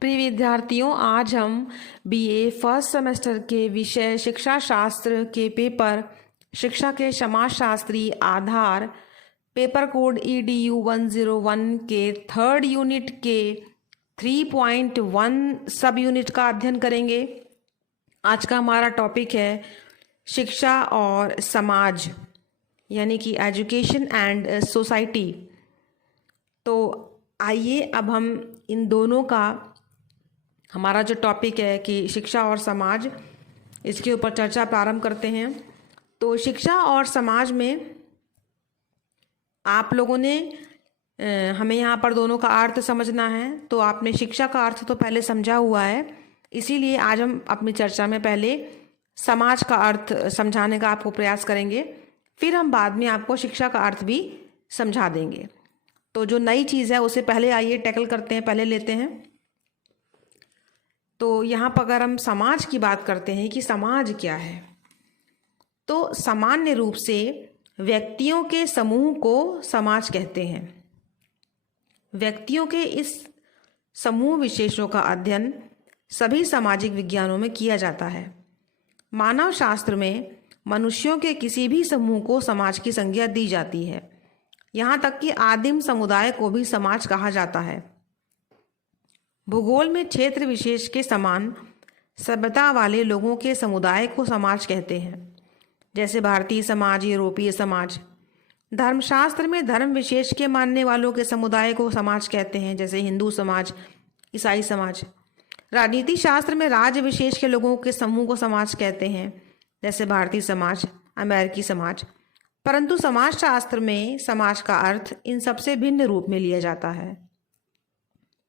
प्रिय विद्यार्थियों, आज हम बीए फर्स्ट सेमेस्टर के विषय शिक्षा शास्त्र के पेपर शिक्षा के समाजशास्त्री आधार पेपर कोड EDU 101 के थर्ड यूनिट के 3.1 सब यूनिट का अध्ययन करेंगे। आज का हमारा टॉपिक है शिक्षा और समाज, यानी कि एजुकेशन एंड सोसाइटी। तो आइए अब हम इन दोनों का हमारा जो टॉपिक है कि शिक्षा और समाज, इसके ऊपर चर्चा प्रारंभ करते हैं। तो शिक्षा और समाज में आप लोगों ने हमें यहाँ पर दोनों का अर्थ समझना है। तो आपने शिक्षा का अर्थ तो पहले समझा हुआ है, इसीलिए आज हम अपनी चर्चा में पहले समाज का अर्थ समझाने का आपको प्रयास करेंगे, फिर हम बाद में आपको शिक्षा का अर्थ भी समझा देंगे। तो जो नई चीज़ है उसे पहले आइए टैकल करते हैं, पहले लेते हैं। तो यहाँ पर अगर हम समाज की बात करते हैं कि समाज क्या है, तो सामान्य रूप से व्यक्तियों के समूह को समाज कहते हैं। व्यक्तियों के इस समूह विशेषों का अध्ययन सभी सामाजिक विज्ञानों में किया जाता है। मानव शास्त्र में मनुष्यों के किसी भी समूह को समाज की संज्ञा दी जाती है। यहाँ तक कि आदिम समुदाय को भी समाज कहा जाता है। भूगोल में क्षेत्र विशेष के समान सभ्यता वाले लोगों के समुदाय को समाज कहते हैं, जैसे भारतीय समाज, यूरोपीय समाज। धर्मशास्त्र में धर्म विशेष के मानने वालों के समुदाय को समाज कहते हैं, जैसे हिंदू समाज, ईसाई समाज। राजनीति शास्त्र में राज्य विशेष के लोगों के समूह को समाज कहते हैं, जैसे भारतीय समाज, अमेरिकी समाज। परंतु समाजशास्त्र में समाज का अर्थ इन सबसे भिन्न रूप में लिया जाता है।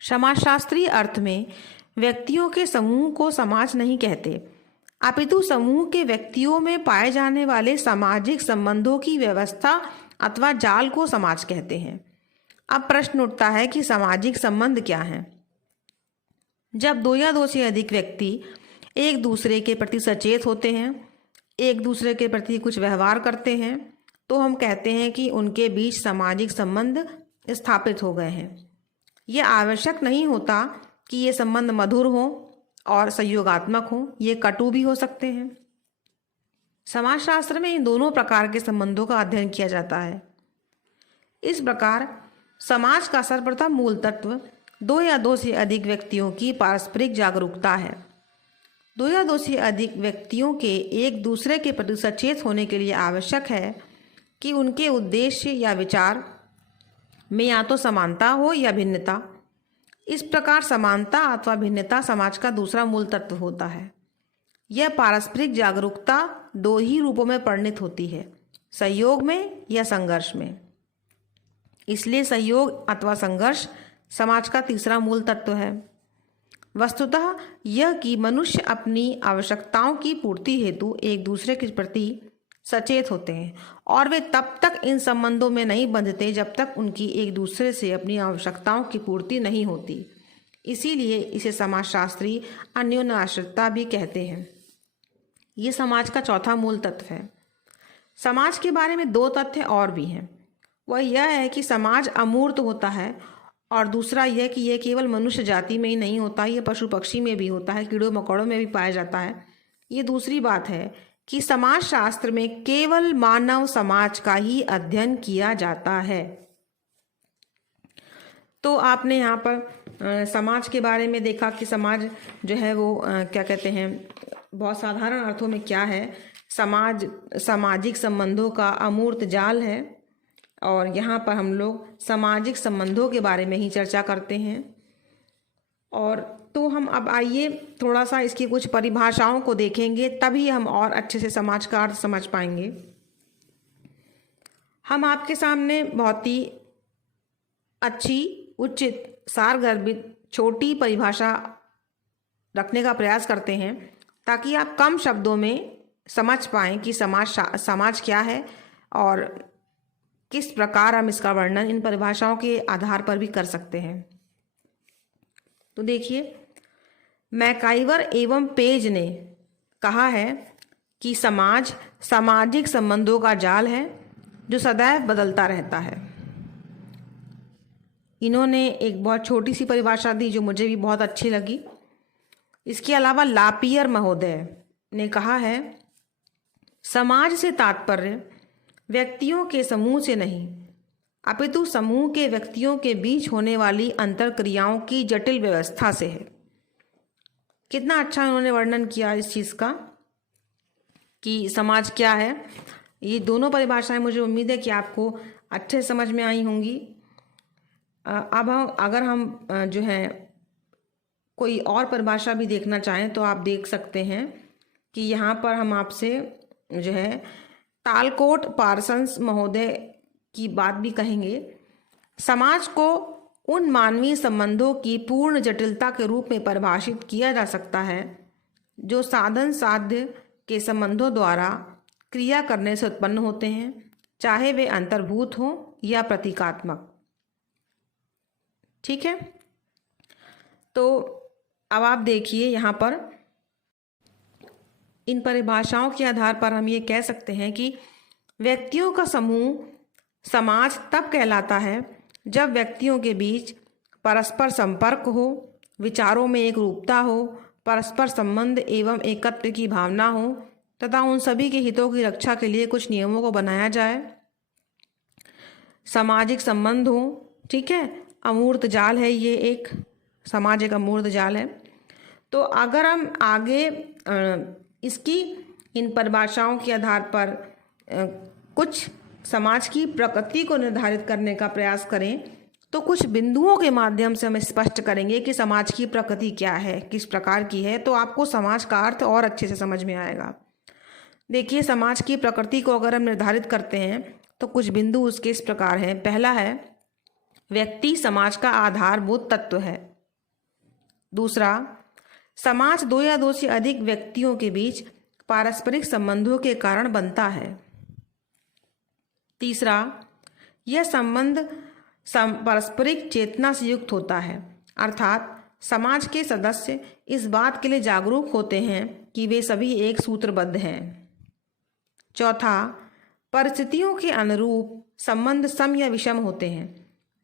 समाजशास्त्रीय अर्थ में व्यक्तियों के समूह को समाज नहीं कहते, अपितु समूह के व्यक्तियों में पाए जाने वाले सामाजिक संबंधों की व्यवस्था अथवा जाल को समाज कहते हैं। अब प्रश्न उठता है कि सामाजिक संबंध क्या हैं? जब दो या दो से अधिक व्यक्ति एक दूसरे के प्रति सचेत होते हैं, एक दूसरे के प्रति कुछ व्यवहार करते हैं, तो हम कहते हैं कि उनके बीच सामाजिक संबंध स्थापित हो गए हैं। यह आवश्यक नहीं होता कि ये संबंध मधुर हो और सहयोगात्मक हो, ये कटु भी हो सकते हैं। समाजशास्त्र में इन दोनों प्रकार के संबंधों का अध्ययन किया जाता है। इस प्रकार समाज का सर्वप्रथम मूल तत्व दो या दो से अधिक व्यक्तियों की पारस्परिक जागरूकता है। दो या दो से अधिक व्यक्तियों के एक दूसरे के प्रति सचेत होने के लिए आवश्यक है कि उनके उद्देश्य या विचार में या तो समानता हो या भिन्नता। इस प्रकार समानता अथवा भिन्नता समाज का दूसरा मूल तत्व होता है। यह पारस्परिक जागरूकता दो ही रूपों में परिणित होती है, सहयोग में या संघर्ष में। इसलिए सहयोग अथवा संघर्ष समाज का तीसरा मूल तत्व है। वस्तुतः यह कि मनुष्य अपनी आवश्यकताओं की पूर्ति हेतु एक दूसरे के प्रति सचेत होते हैं और वे तब तक इन संबंधों में नहीं बंधते जब तक उनकी एक दूसरे से अपनी आवश्यकताओं की पूर्ति नहीं होती। इसीलिए इसे समाजशास्त्री अन्योन्याश्रितता भी कहते हैं। ये समाज का चौथा मूल तत्व है। समाज के बारे में दो तथ्य और भी हैं। वह यह है कि समाज अमूर्त होता है, और दूसरा यह कि यह केवल मनुष्य जाति में ही नहीं होता, यह पशु पक्षी में भी होता है, कीड़ों मकोड़ों में भी पाया जाता है। ये दूसरी बात है कि समाजशास्त्र में केवल मानव समाज का ही अध्ययन किया जाता है। तो आपने यहाँ पर समाज के बारे में देखा कि समाज जो है वो क्या कहते हैं, बहुत साधारण अर्थों में क्या है। समाज सामाजिक संबंधों का अमूर्त जाल है, और यहाँ पर हम लोग सामाजिक संबंधों के बारे में ही चर्चा करते हैं। और तो हम अब आइए थोड़ा सा इसकी कुछ परिभाषाओं को देखेंगे, तभी हम और अच्छे से समाज का अर्थ समझ पाएंगे। हम आपके सामने बहुत ही अच्छी, उचित, सारगर्भित, छोटी परिभाषा रखने का प्रयास करते हैं, ताकि आप कम शब्दों में समझ पाएं कि समाज क्या है और किस प्रकार हम इसका वर्णन इन परिभाषाओं के आधार पर भी कर सकते हैं। तो देखिए, मैकाइवर एवं पेज ने कहा है कि समाज सामाजिक संबंधों का जाल है जो सदैव बदलता रहता है। इन्होंने एक बहुत छोटी सी परिभाषा दी जो मुझे भी बहुत अच्छी लगी। इसके अलावा लापियर महोदय ने कहा है, समाज से तात्पर्य व्यक्तियों के समूह से नहीं अपितु समूह के व्यक्तियों के बीच होने वाली अंतरक्रियाओं की जटिल व्यवस्था से है। कितना अच्छा उन्होंने वर्णन किया इस चीज़ का कि समाज क्या है। ये दोनों परिभाषाएं मुझे उम्मीद है कि आपको अच्छे समझ में आई होंगी। अब अगर हम जो है कोई और परिभाषा भी देखना चाहें तो आप देख सकते हैं कि यहाँ पर हम आपसे जो है तालकोट पार्सन्स महोदय की बात भी कहेंगे। समाज को उन मानवीय संबंधों की पूर्ण जटिलता के रूप में परिभाषित किया जा सकता है जो साधन साध्य के संबंधों द्वारा क्रिया करने से उत्पन्न होते हैं, चाहे वे अंतर्भूत हों या प्रतीकात्मक। ठीक है, तो अब आप देखिए यहाँ पर इन परिभाषाओं के आधार पर हम ये कह सकते हैं कि व्यक्तियों का समूह समाज तब कहलाता है जब व्यक्तियों के बीच परस्पर संपर्क हो, विचारों में एक रूपता हो, परस्पर संबंध एवं एकत्व की भावना हो तथा उन सभी के हितों की रक्षा के लिए कुछ नियमों को बनाया जाए, सामाजिक संबंध हो। ठीक है, अमूर्त जाल है ये एक, समाज एक अमूर्त जाल है। तो अगर हम आगे इसकी इन परिभाषाओं के आधार पर कुछ समाज की प्रकृति को निर्धारित करने का प्रयास करें तो कुछ बिंदुओं के माध्यम से हम स्पष्ट करेंगे कि समाज की प्रकृति क्या है, किस प्रकार की है, तो आपको समाज का अर्थ और अच्छे से समझ में आएगा। देखिए, समाज की प्रकृति को अगर हम निर्धारित करते हैं तो कुछ बिंदु उसके इस प्रकार हैं। पहला है, व्यक्ति समाज का आधारभूत तत्व है। दूसरा, समाज दो या दो से अधिक व्यक्तियों के बीच पारस्परिक संबंधों के कारण बनता है। तीसरा, यह संबंध पारस्परिक चेतना से युक्त होता है, अर्थात समाज के सदस्य इस बात के लिए जागरूक होते हैं कि वे सभी एक सूत्रबद्ध हैं। चौथा, परिस्थितियों के अनुरूप संबंध सम या विषम होते हैं।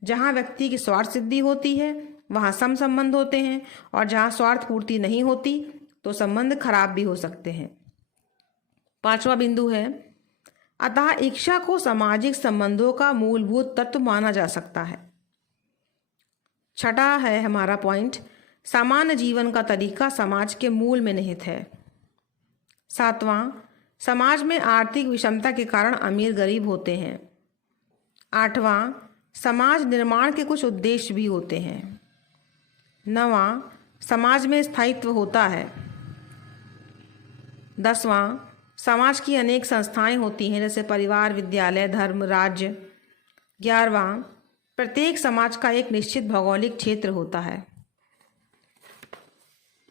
जहाँ व्यक्ति की स्वार्थ सिद्धि होती है वहाँ सम संबंध होते हैं और जहाँ स्वार्थ पूर्ति नहीं होती तो संबंध खराब भी हो सकते हैं। पांचवा बिंदु है, अतः इच्छा को सामाजिक संबंधों का मूलभूत तत्व माना जा सकता है। छठा है हमारा पॉइंट, सामान्य जीवन का तरीका समाज के मूल में निहित है। सातवां, समाज में आर्थिक विषमता के कारण अमीर गरीब होते हैं। आठवां, समाज निर्माण के कुछ उद्देश्य भी होते हैं। नवां, समाज में स्थायित्व होता है। 10वां, समाज की अनेक संस्थाएं होती हैं जैसे परिवार, विद्यालय, धर्म, राज्य। 11वां, प्रत्येक समाज का एक निश्चित भौगोलिक क्षेत्र होता है।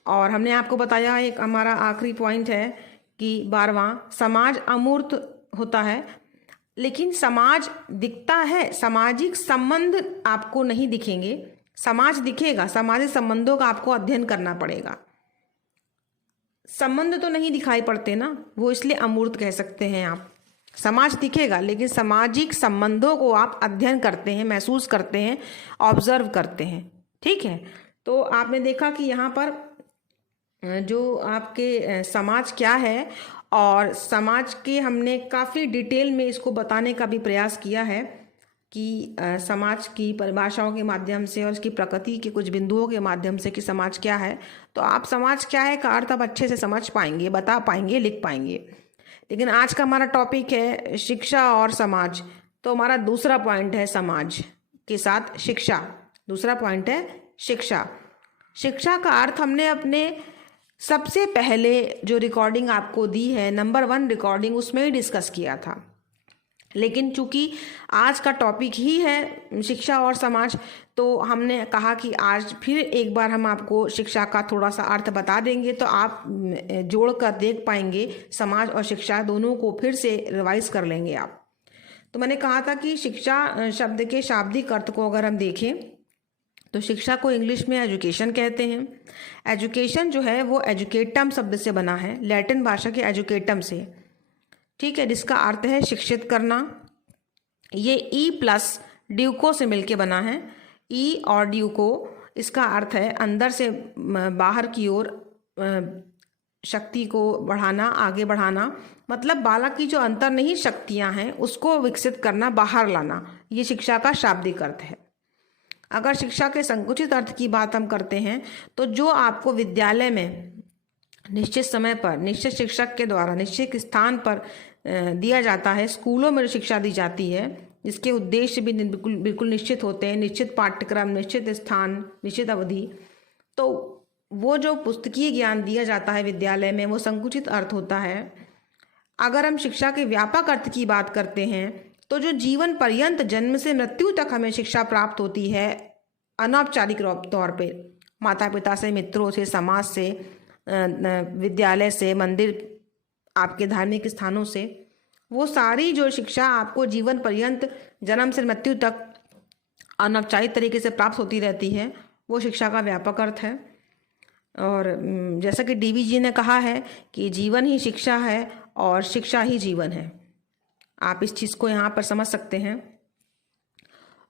और हमने आपको बताया एक हमारा आखिरी पॉइंट है कि 12वां, समाज अमूर्त होता है, लेकिन समाज दिखता है, सामाजिक संबंध आपको नहीं दिखेंगे। समाज दिखेगा, सामाजिक संबंधों का आपको अध्ययन करना पड़ेगा। संबंध तो नहीं दिखाई पड़ते ना, वो इसलिए अमूर्त कह सकते हैं आप। समाज दिखेगा लेकिन सामाजिक संबंधों को आप अध्ययन करते हैं, महसूस करते हैं, ऑब्जर्व करते हैं। ठीक है, तो आपने देखा कि यहाँ पर जो आपके समाज क्या है और समाज के हमने काफ़ी डिटेल में इसको बताने का भी प्रयास किया है कि समाज की परिभाषाओं के माध्यम से और इसकी प्रकृति के कुछ बिंदुओं के माध्यम से कि समाज क्या है। तो आप समाज क्या है का अर्थ अब अच्छे से समझ पाएंगे, बता पाएंगे, लिख पाएंगे। लेकिन आज का हमारा टॉपिक है शिक्षा और समाज, तो हमारा दूसरा पॉइंट है समाज के साथ शिक्षा। दूसरा पॉइंट है शिक्षा। शिक्षा का अर्थ हमने अपने सबसे पहले जो रिकॉर्डिंग आपको दी है, नंबर 1 रिकॉर्डिंग, उसमें ही डिस्कस किया था। लेकिन चूंकि आज का टॉपिक ही है शिक्षा और समाज, तो हमने कहा कि आज फिर एक बार हम आपको शिक्षा का थोड़ा सा अर्थ बता देंगे, तो आप जोड़कर देख पाएंगे समाज और शिक्षा दोनों को फिर से रिवाइज कर लेंगे आप। तो मैंने कहा था कि शिक्षा शब्द के शाब्दिक अर्थ को अगर हम देखें तो शिक्षा को इंग्लिश में एजुकेशन कहते हैं। एजुकेशन जो है वो एजुकेटम शब्द से बना है, लैटिन भाषा के एजुकेटम से। ठीक है, जिसका अर्थ है शिक्षित करना। ये ई प्लस ड्यूको से मिलके बना है। ई और ड्यू को, इसका अर्थ है अंदर से बाहर की ओर शक्ति को बढ़ाना, आगे बढ़ाना, मतलब बालक की जो अंतर्निहित शक्तियां हैं उसको विकसित करना, बाहर लाना। ये शिक्षा का शाब्दिक अर्थ है। अगर शिक्षा के संकुचित अर्थ की बात हम करते हैं तो जो आपको विद्यालय में निश्चित समय पर, निश्चित शिक्षक के द्वारा, निश्चित स्थान पर दिया जाता है, स्कूलों में जो शिक्षा दी जाती है, जिसके उद्देश्य भी बिल्कुल बिल्कुल निश्चित होते हैं, निश्चित पाठ्यक्रम, निश्चित स्थान, निश्चित अवधि, तो वो जो पुस्तकीय ज्ञान दिया जाता है विद्यालय में वो संकुचित अर्थ होता है। अगर हम शिक्षा के व्यापक अर्थ की बात करते हैं तो जो जीवन पर्यंत, जन्म से मृत्यु तक हमें शिक्षा प्राप्त होती है अनौपचारिक तौर पे, माता पिता से, मित्रों से, समाज से, विद्यालय से, मंदिर, आपके धार्मिक स्थानों से, वो सारी जो शिक्षा आपको जीवन पर्यंत, जन्म से मृत्यु तक अनौपचारिक तरीके से प्राप्त होती रहती है, वो शिक्षा का व्यापक अर्थ है। और जैसा कि DVG ने कहा है कि जीवन ही शिक्षा है और शिक्षा ही जीवन है। आप इस चीज़ को यहाँ पर समझ सकते हैं।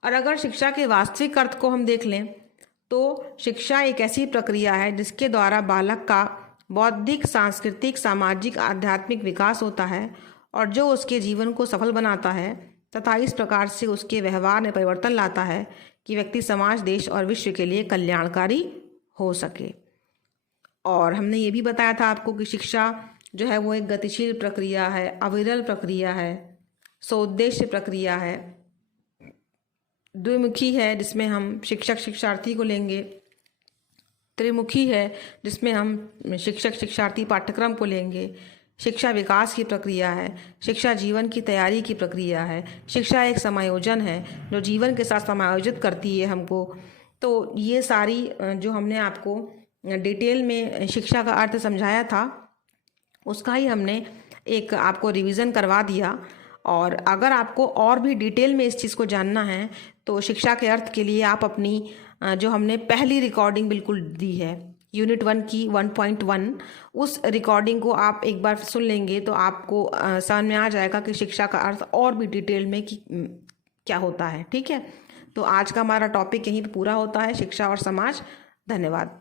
और अगर शिक्षा के वास्तविक अर्थ को हम देख लें तो शिक्षा एक ऐसी प्रक्रिया है जिसके द्वारा बालक का बौद्धिक, सांस्कृतिक, सामाजिक, आध्यात्मिक विकास होता है और जो उसके जीवन को सफल बनाता है तथा इस प्रकार से उसके व्यवहार में परिवर्तन लाता है कि व्यक्ति समाज, देश और विश्व के लिए कल्याणकारी हो सके। और हमने ये भी बताया था आपको कि शिक्षा जो है वो एक गतिशील प्रक्रिया है, अविरल प्रक्रिया है, सोद्देश्य प्रक्रिया है, द्विमुखी है जिसमें हम शिक्षक शिक्षार्थी को लेंगे, त्रिमुखी है जिसमें हम शिक्षक शिक्षार्थी पाठ्यक्रम को लेंगे, शिक्षा विकास की प्रक्रिया है, शिक्षा जीवन की तैयारी की प्रक्रिया है, शिक्षा एक समायोजन है जो जीवन के साथ समायोजित करती है हमको। तो ये सारी जो हमने आपको डिटेल में शिक्षा का अर्थ समझाया था उसका ही हमने एक आपको रिवीजन करवा दिया। और अगर आपको और भी डिटेल में इस चीज़ को जानना है तो शिक्षा के अर्थ के लिए आप अपनी जो हमने पहली रिकॉर्डिंग बिल्कुल दी है यूनिट 1 की 1.1, उस रिकॉर्डिंग को आप एक बार सुन लेंगे तो आपको समझ में आ जाएगा कि शिक्षा का अर्थ और भी डिटेल में कि क्या होता है। ठीक है, तो आज का हमारा टॉपिक यहीं पर पूरा होता है, शिक्षा और समाज। धन्यवाद।